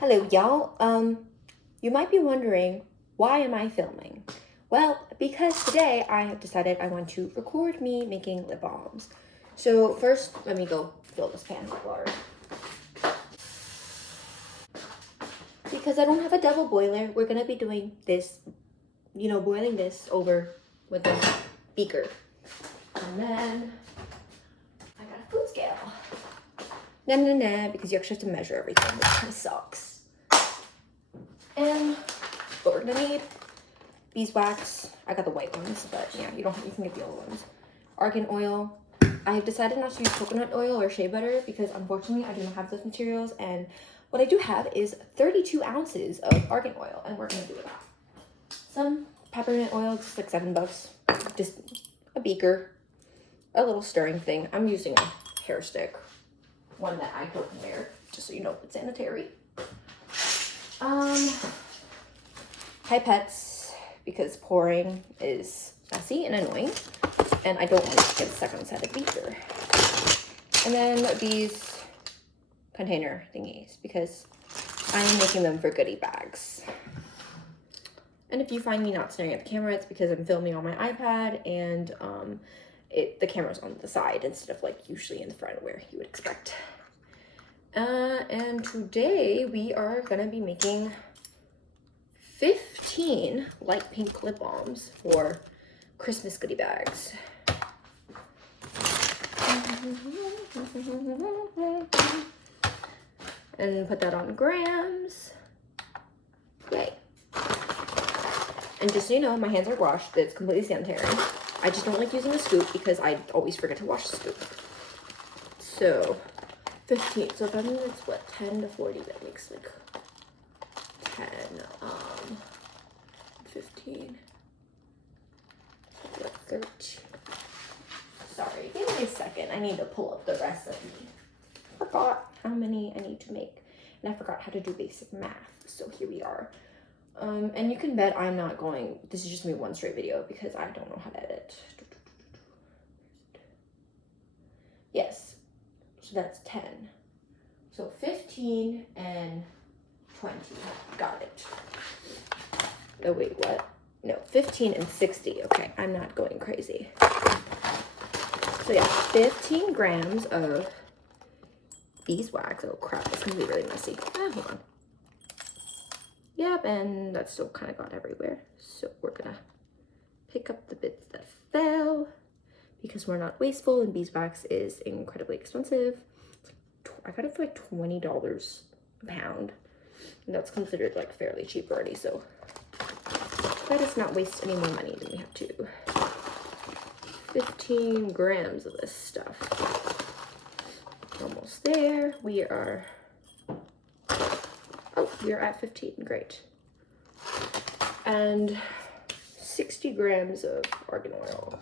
Hello, y'all. You might be wondering, why am I filming? Well, because today I have decided I want to record me making lip balms. So first, let me go fill this pan with water. Because I don't have a double boiler, we're gonna be doing this, boiling this over with a beaker. And then I got a food scale. Nah, because you actually have to measure everything, which kind of sucks. And what we're gonna need: beeswax. I got the white ones, but yeah, you can get the old ones. Argan oil. I have decided not to use coconut oil or shea butter because unfortunately I do not have those materials, and what I do have is 32 ounces of argan oil, and we're gonna do that. Some peppermint oil, it's like $7. Just a beaker, a little stirring thing. I'm using a hair stick, one that I don't wear, just so you know it's sanitary. Pipettes, because pouring is messy and annoying, and I don't want to get stuck inside a beaker. And then these container thingies, because I'm making them for goodie bags. And if you find me not staring at the camera, it's because I'm filming on my iPad, and the camera's on the side instead of like usually in the front where you would expect. And today we are gonna be making 15 light pink lip balms for Christmas goodie bags. And put that on grams. Yay. And just so you know, my hands are washed. It's completely sanitary. I just don't like using a scoop because I always forget to wash the scoop. So 15. So if I mean it's what, 10 to 40, that makes like 10, 15, like 13. Sorry, give me a second. I need to pull up the recipe. Forgot how many I need to make, and I forgot how to do basic math. So here we are. And you can bet I'm not going, this is just me one straight video because I don't know how to edit. Yes, so that's 10. So 15 and 20, got it. Oh wait, what? No, 15 and 60, okay, I'm not going crazy. So yeah, 15 grams of beeswax. Oh crap, it's gonna be really messy. Hold on. Yep, and that still kind of got everywhere. So we're gonna pick up the bits that fell because we're not wasteful, and beeswax is incredibly expensive. I got it for like $20 a pound, and that's considered like fairly cheap already. So let us not waste any more money than we have to. 15 grams of this stuff. Almost there. We are at 15, great. And 60 grams of argan oil.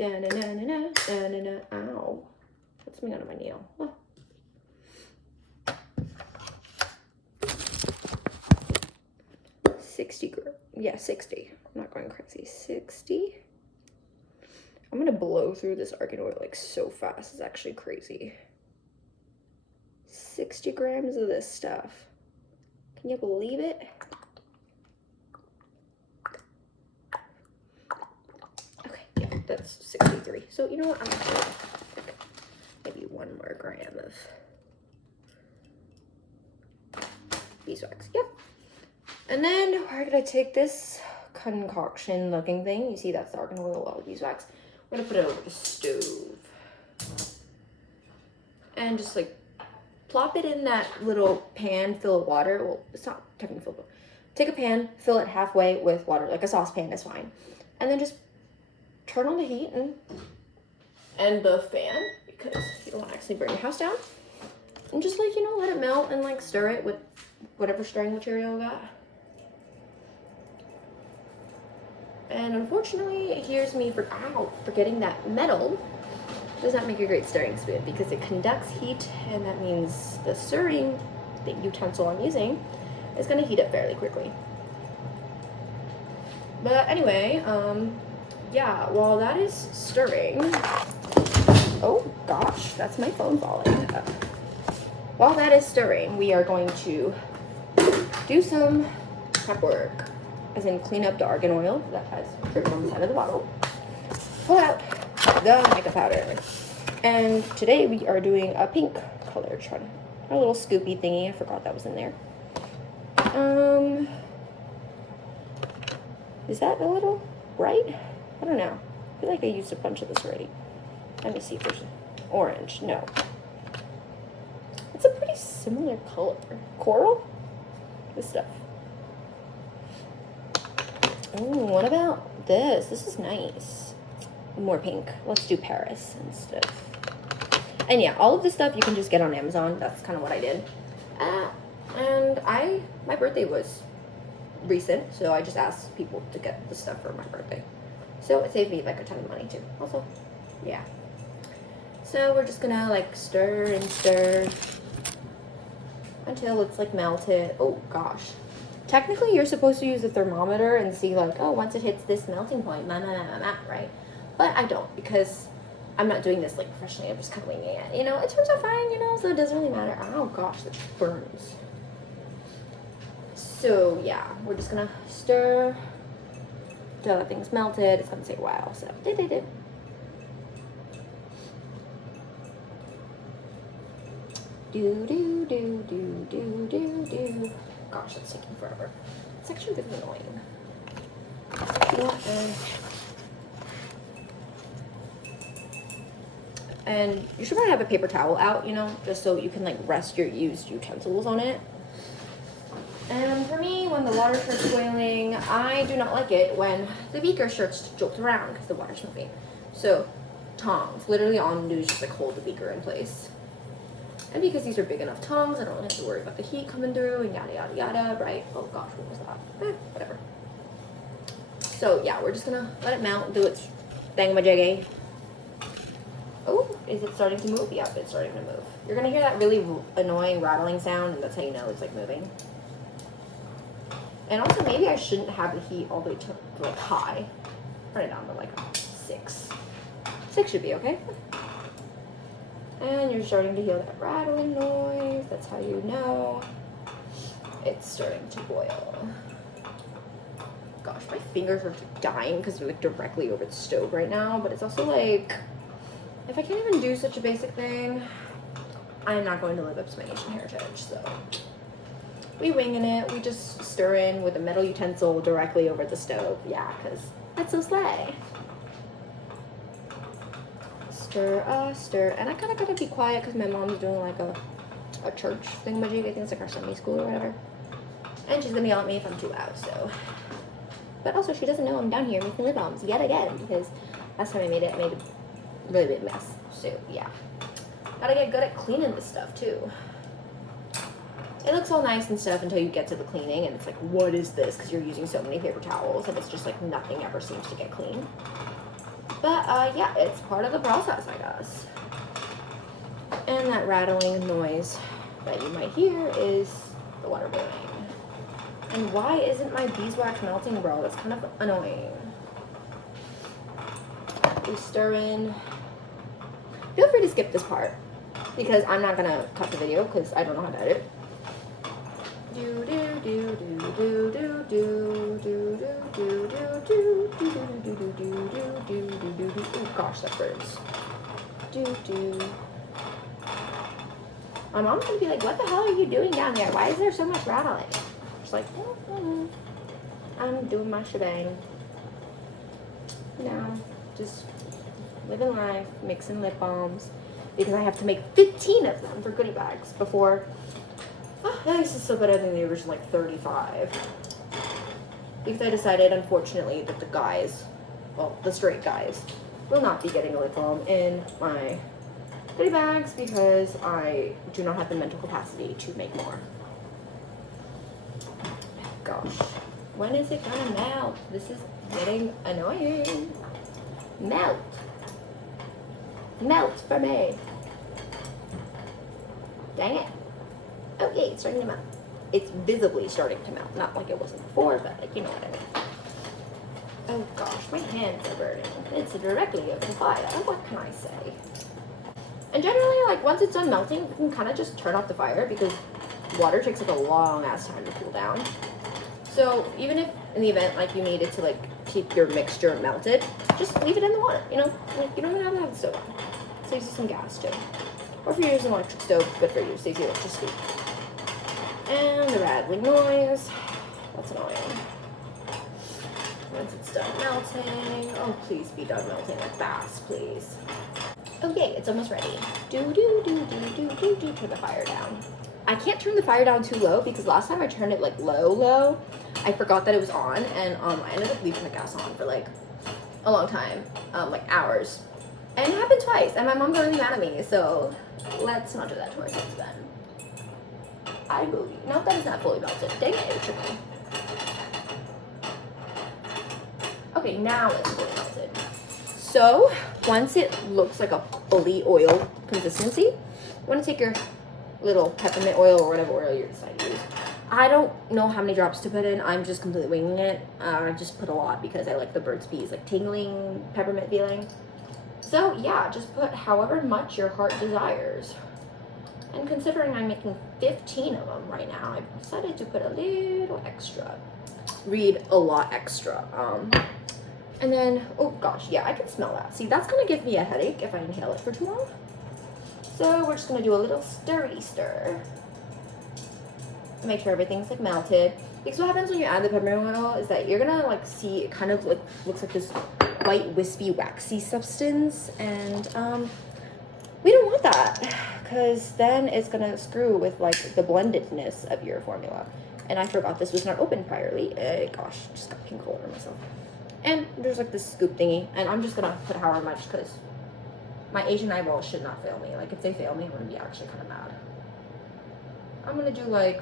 Ow. What's coming out of my nail? Oh. 60 grams. Yeah, 60. I'm not going crazy. 60. I'm gonna blow through this argan oil like so fast. It's actually crazy. 60 grams of this stuff. Can you believe it? Okay, yeah, that's 63. So you know what? I'm gonna do maybe 1 more gram of beeswax. Yep. And then we're gonna take this concoction looking thing. You see that's the argan oil, all the beeswax. We're gonna put it over the stove. And just like plop it in that little pan, fill with water. Well, it's not technically filled, but take a pan, fill it halfway with water, like a saucepan is fine. And then just turn on the heat and the fan, because you don't want to actually burn your house down. And just like, let it melt and like stir it with whatever stirring material you got. And unfortunately, here's me forgetting that metal does not make a great stirring spoon because it conducts heat, and that means the stirring utensil I'm using is going to heat up fairly quickly. But anyway, yeah, while that is stirring, oh gosh, that's my phone falling. while that is stirring, we are going to do some prep work, as in clean up the argan oil that has dripped on the side of the bottle, pull out the mica powder, and today we are doing a pink color one. A little scoopy thingy, I forgot that was in there. Is that a little bright? I don't know. I feel like I used a bunch of this already. Let me see if there's orange. No. It's a pretty similar color. Coral? This stuff. Oh, what about this? This is nice. More pink. Let's do Paris instead. And yeah, all of this stuff you can just get on Amazon. That's kind of what I did. And my birthday was recent, so I just asked people to get the stuff for my birthday. So it saved me like a ton of money too. Also, yeah. So we're just gonna like stir and stir until it's like melted. Oh gosh. Technically you're supposed to use a thermometer and see like, oh, once it hits this melting point, right? But I don't, because I'm not doing this like professionally. I'm just kind of winging it. You know, it turns out fine, you know, so it doesn't really matter. Oh gosh, that burns. So yeah, we're just gonna stir until that thing's melted. It's gonna take a while, so do. Gosh, that's taking forever. It's actually really annoying. And you should probably have a paper towel out, you know, just so you can like rest your used utensils on it. And for me, when the water starts boiling, I do not like it when the beaker starts to jolt around because the water's moving. So tongs, literally all I'm gonna do is just like hold the beaker in place. And because these are big enough tongs, I don't have to worry about the heat coming through and yada yada yada, right? Oh gosh, what was that? Whatever. So yeah, we're just gonna let it melt, do its thingamajiggy. Oh, is it starting to move? Yep, it's starting to move. You're gonna hear that really annoying rattling sound, and that's how you know it's like moving. And also, maybe I shouldn't have the heat all the way to like high. Turn it down to like 6. 6 should be okay. And you're starting to hear that rattling noise. That's how you know it's starting to boil. Gosh, my fingers are dying because they're like directly over the stove right now. But it's also like, if I can't even do such a basic thing, I'm not going to live up to my Asian heritage. So we winging it. We just stir in with a metal utensil directly over the stove. Yeah, because that's so slay. Stir. And I kind of gotta be quiet because my mom's doing like a church thingamajig. I think it's like our Sunday school or whatever. And she's gonna yell at me if I'm too loud, so. But also, she doesn't know I'm down here making lip balms yet again because last time I made a really big mess. So, yeah. Gotta get good at cleaning this stuff, too. It looks all nice and stuff until you get to the cleaning and it's like, what is this? Because you're using so many paper towels and it's just like nothing ever seems to get clean. But, yeah, it's part of the process, I guess. And that rattling noise that you might hear is the water boiling. And why isn't my beeswax melting, bro? That's kind of annoying. We stir in. Feel free to skip this part because I'm not going to cut the video because I don't know how to edit. Oh gosh, that burns. My mom's gonna be like, what the hell are you doing down there? Why is there so much rattling? She's like, I'm doing my shebang. You know, just living life, mixing lip balms, because I have to make 15 of them for goodie bags before. This is still better than the original, like 35. Because I decided, unfortunately, that the guys, well, the straight guys, will not be getting a lip balm in my goodie bags because I do not have the mental capacity to make more. Gosh, when is it gonna melt? This is getting annoying. Melt. Melt for me. Dang it. Okay, it's starting to melt. It's visibly starting to melt. Not like it wasn't before, but like, you know what I mean. Oh gosh, my hands are burning. It's directly over the fire. What can I say? And generally, like, once it's done melting, you can kind of just turn off the fire because water takes like a long ass time to cool down. So even if in the event like you needed to like keep your mixture melted, just leave it in the water, you know? Like, you don't even have to have the stove on. Saves you some gas too. Or if you're using an electric stove, good for you, saves you electricity. And the rattling noise, that's annoying. Once it's done melting, oh please be done melting like fast, please. Okay, it's almost ready. Turn the fire down. I can't turn the fire down too low because last time I turned it like low, I forgot that it was on, and I ended up leaving the gas on for like a long time, like hours. And it happened twice, and my mom got really mad at me, so let's not do that to ourselves then. iMovie. Nope, that is not fully melted. Dang it, it took me. Okay, now it's fully melted. So once it looks like a fully oil consistency, you want to take your little peppermint oil or whatever oil you decide to use. I don't know how many drops to put in. I'm just completely winging it. I just put a lot because I like the Burt's Bees like tingling peppermint feeling. So yeah, just put however much your heart desires. And considering I'm making 15 of them right now, I decided to put a little extra. Read a lot extra. And then, oh gosh, yeah, I can smell that. See, that's gonna give me a headache if I inhale it for too long. So we're just gonna do a little stirry stir. Make sure everything's like melted. Because what happens when you add the peppermint oil is that you're gonna like see it kind of like looks like this white wispy waxy substance, and we don't want that because then it's gonna screw with like the blendedness of your formula. And I forgot this was not open priorly. Gosh, just got pink all over myself. And there's like this scoop thingy, and I'm just gonna put however much because my Asian eyeballs should not fail me. Like if they fail me, I'm gonna be actually kind of mad. I'm gonna do like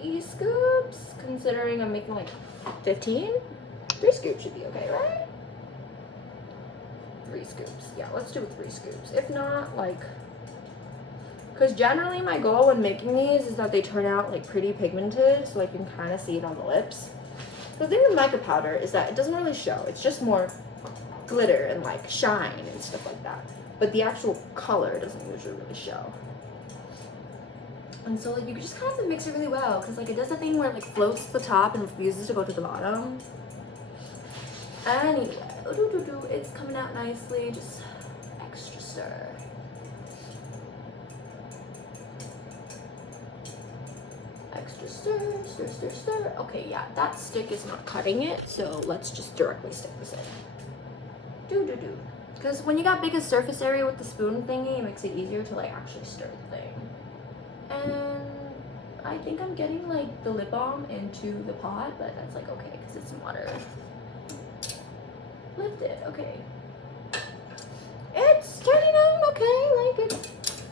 3 scoops, considering I'm making like 15. 3 scoops should be okay, right? 3 scoops. Yeah, let's do 3 scoops. If not, like, because generally my goal when making these is that they turn out like pretty pigmented, so I can kind of see it on the lips. The thing with mica powder is that it doesn't really show. It's just more glitter and like shine and stuff like that. But the actual color doesn't usually really show. And so like you just kind of have to mix it really well because like it does that thing where it like floats to the top and refuses to go to the bottom. Anyway, it's coming out nicely. Just extra stir. Extra stir, stir, stir, stir. Okay, yeah, that stick is not cutting it, so let's just directly stick this in. Because when you got biggest surface area with the spoon thingy, it makes it easier to like actually stir the thing. And I think I'm getting like the lip balm into the pot, but that's like okay because it's in water. Lift it, okay. It's turning out okay, like it's,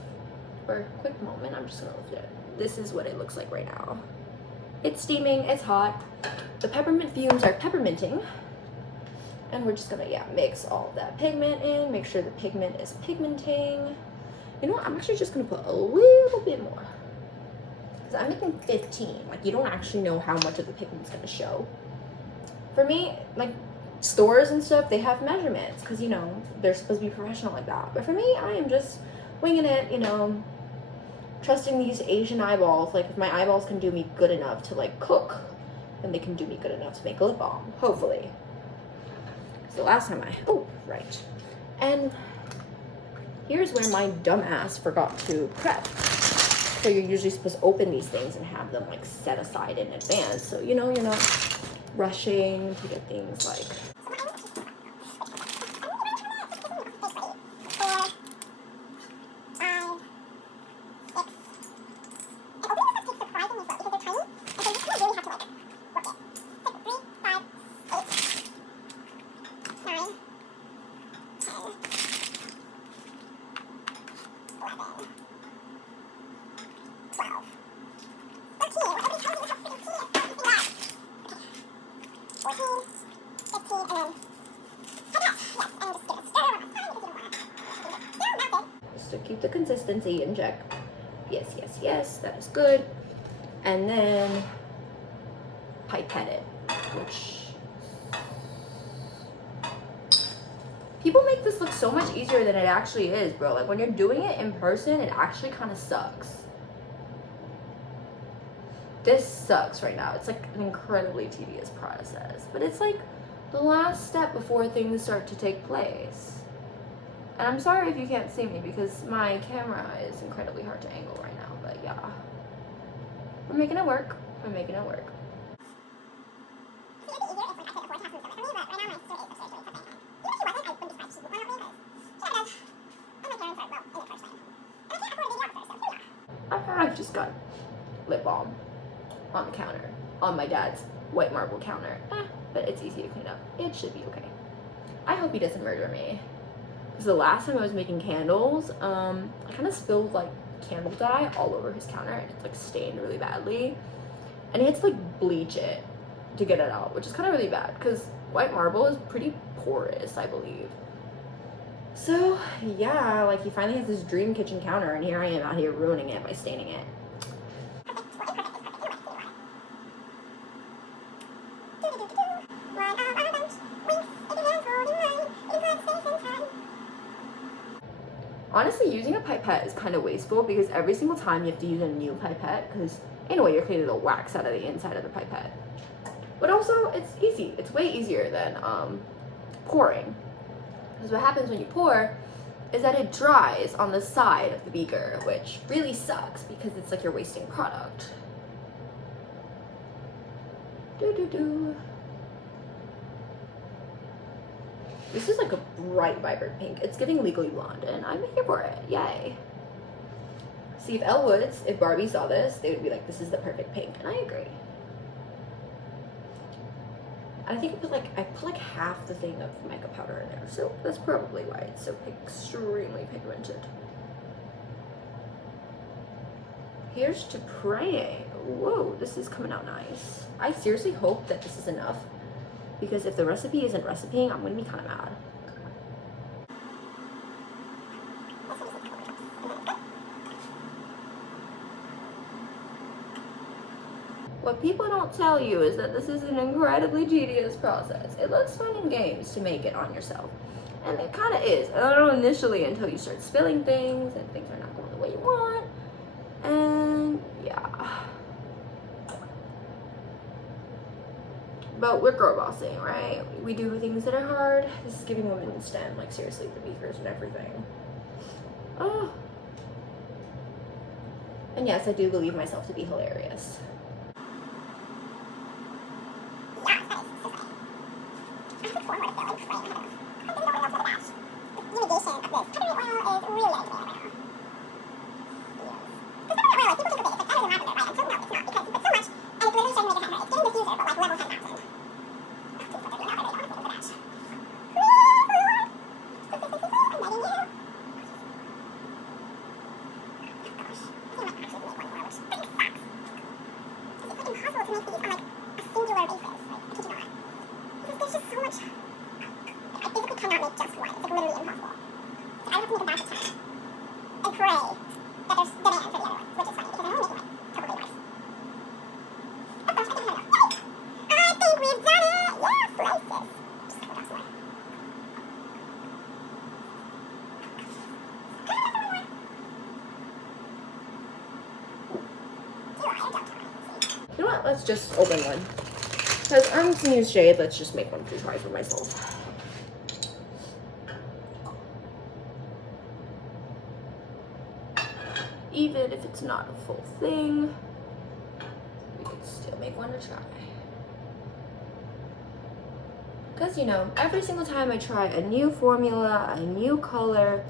for a quick moment, I'm just gonna lift it. This is what it looks like right now. It's steaming, it's hot. The peppermint fumes are pepperminting. And we're just gonna, yeah, mix all of that pigment in, make sure the pigment is pigmenting. You know what, I'm actually just gonna put a little bit more. Because I'm making 15, like you don't actually know how much of the pigment's gonna show. For me, like stores and stuff, they have measurements because, you know, they're supposed to be professional like that. But for me, I am just winging it, you know, trusting these Asian eyeballs. Like if my eyeballs can do me good enough to like cook, then they can do me good enough to make a lip balm, hopefully. So last time right. And here's where my dumbass forgot to prep. So you're usually supposed to open these things and have them like set aside in advance. So, you know, you're not rushing to get things like just to keep the consistency in check. Yes, yes, yes, that is good. And then pipette it, which People make this look so much easier than it actually is, bro. Like when you're doing it in person, it actually kind of sucks. This sucks right now. It's like an incredibly tedious process, but it's like the last step before things start to take place. And I'm sorry if you can't see me because my camera is incredibly hard to angle right now, but yeah. We're making it work. We're making it work. I've just got lip balm on the counter, on my dad's white marble counter. But it's easy to clean up. It should be okay. I hope he doesn't murder me. Because the last time I was making candles, I kind of spilled like candle dye all over his counter and it's like stained really badly. And he had to like bleach it to get it out, which is kind of really bad because white marble is pretty porous, I believe. So yeah, like he finally has this dream kitchen counter and here I am out here ruining it by staining it. Honestly, using a pipette is kind of wasteful because every single time you have to use a new pipette because in a way you're cleaning the wax out of the inside of the pipette. But also, it's easy. It's way easier than pouring. Because what happens when you pour is that it dries on the side of the beaker, which really sucks because it's like you're wasting product. This is like a bright, vibrant pink. It's giving Legally Blonde, and I'm here for it. Yay. See, if Elle Woods, if Barbie saw this, they would be like, this is the perfect pink, and I agree. I think I put like half the thing of makeup powder in there, so that's probably why it's so extremely pigmented. Here's to praying. Whoa, this is coming out nice. I seriously hope that this is enough, because if the recipe isn't recipeing, I'm gonna be kind of mad. What people don't tell you is that this is an incredibly tedious process. It looks fun in games to make it on yourself, and it kind of is. I don't know initially until you start spilling things and things are not going the way you want, and yeah. But we're girl bossing, right? We do things that are hard. This is giving women in STEM, like seriously, the beakers and everything. Oh. And yes, I do believe myself to be hilarious. You know what? Let's just open one. Because I'm going to use shade. Let's just make one to try for myself. Even if it's not a full thing, we can still make one to try. Because, you know, every single time I try a new formula, a new color,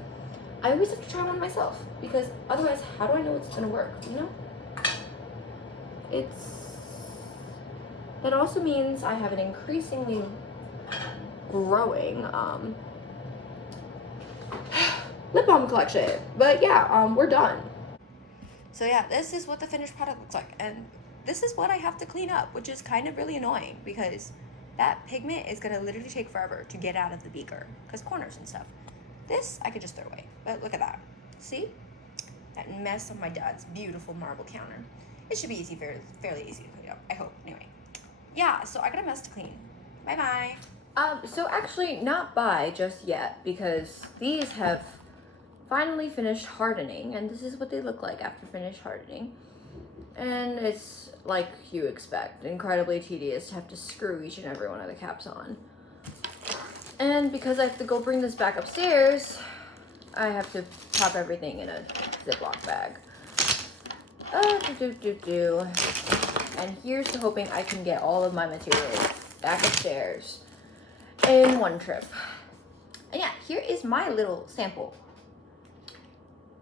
I always have to try one myself. Because otherwise, how do I know it's going to work, you know? That also means I have an increasingly growing lip balm collection. But yeah, we're done. So yeah, this is what the finished product looks like. And this is what I have to clean up, which is kind of really annoying because that pigment is gonna literally take forever to get out of the beaker because corners and stuff. This I could just throw away, but look at that. See? That mess on my dad's beautiful marble counter. It should be easy, fairly easy to clean up, I hope. Anyway, yeah, so I got a mess to clean. Bye-bye. So actually not buy just yet, because these have finally finished hardening, and this is what they look like after finished hardening. And it's like you expect, incredibly tedious to have to screw each and every one of the caps on. And because I have to go bring this back upstairs, I have to pop everything in a Ziploc bag. And here's to hoping I can get all of my materials back upstairs in one trip. And yeah, here is my little sample,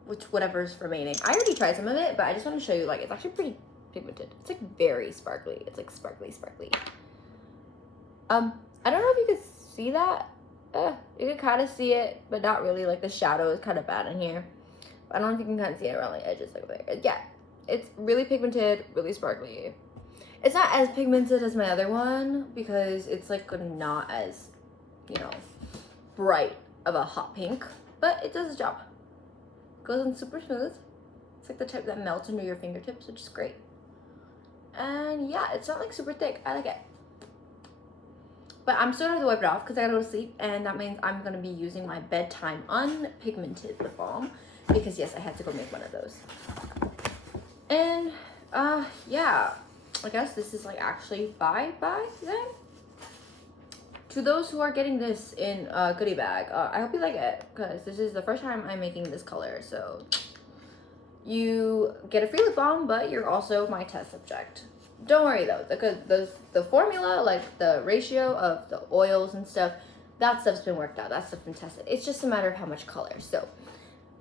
which whatever's remaining. I already tried some of it, but I just want to show you, like, it's actually pretty pigmented. It's like very sparkly. It's like sparkly. I don't know if you can see that. You can kind of see it, but not really. Like, the shadow is kind of bad in here. I don't know if you can kind of see it around the edges, like there. Yeah, it's really pigmented, really sparkly. It's not as pigmented as my other one because it's like not as, you know, bright of a hot pink, but it does the job. Goes on super smooth. It's like the type that melts into your fingertips, which is great. And yeah, it's not like super thick. I like it. But I'm still gonna have to wipe it off because I gotta go to sleep, and that means I'm gonna be using my bedtime unpigmented lip balm because yes, I had to go make one of those. And yeah, I guess this is like actually bye then. To those who are getting this in a goodie bag, I hope you like it because this is the first time I'm making this color. So you get a free lip balm, but you're also my test subject. Don't worry though, because the formula, like the ratio of the oils and stuff, that stuff's been worked out. That stuff's been tested. It's just a matter of how much color. So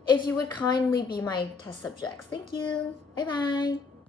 if you would kindly be my test subjects. Thank you. Bye bye.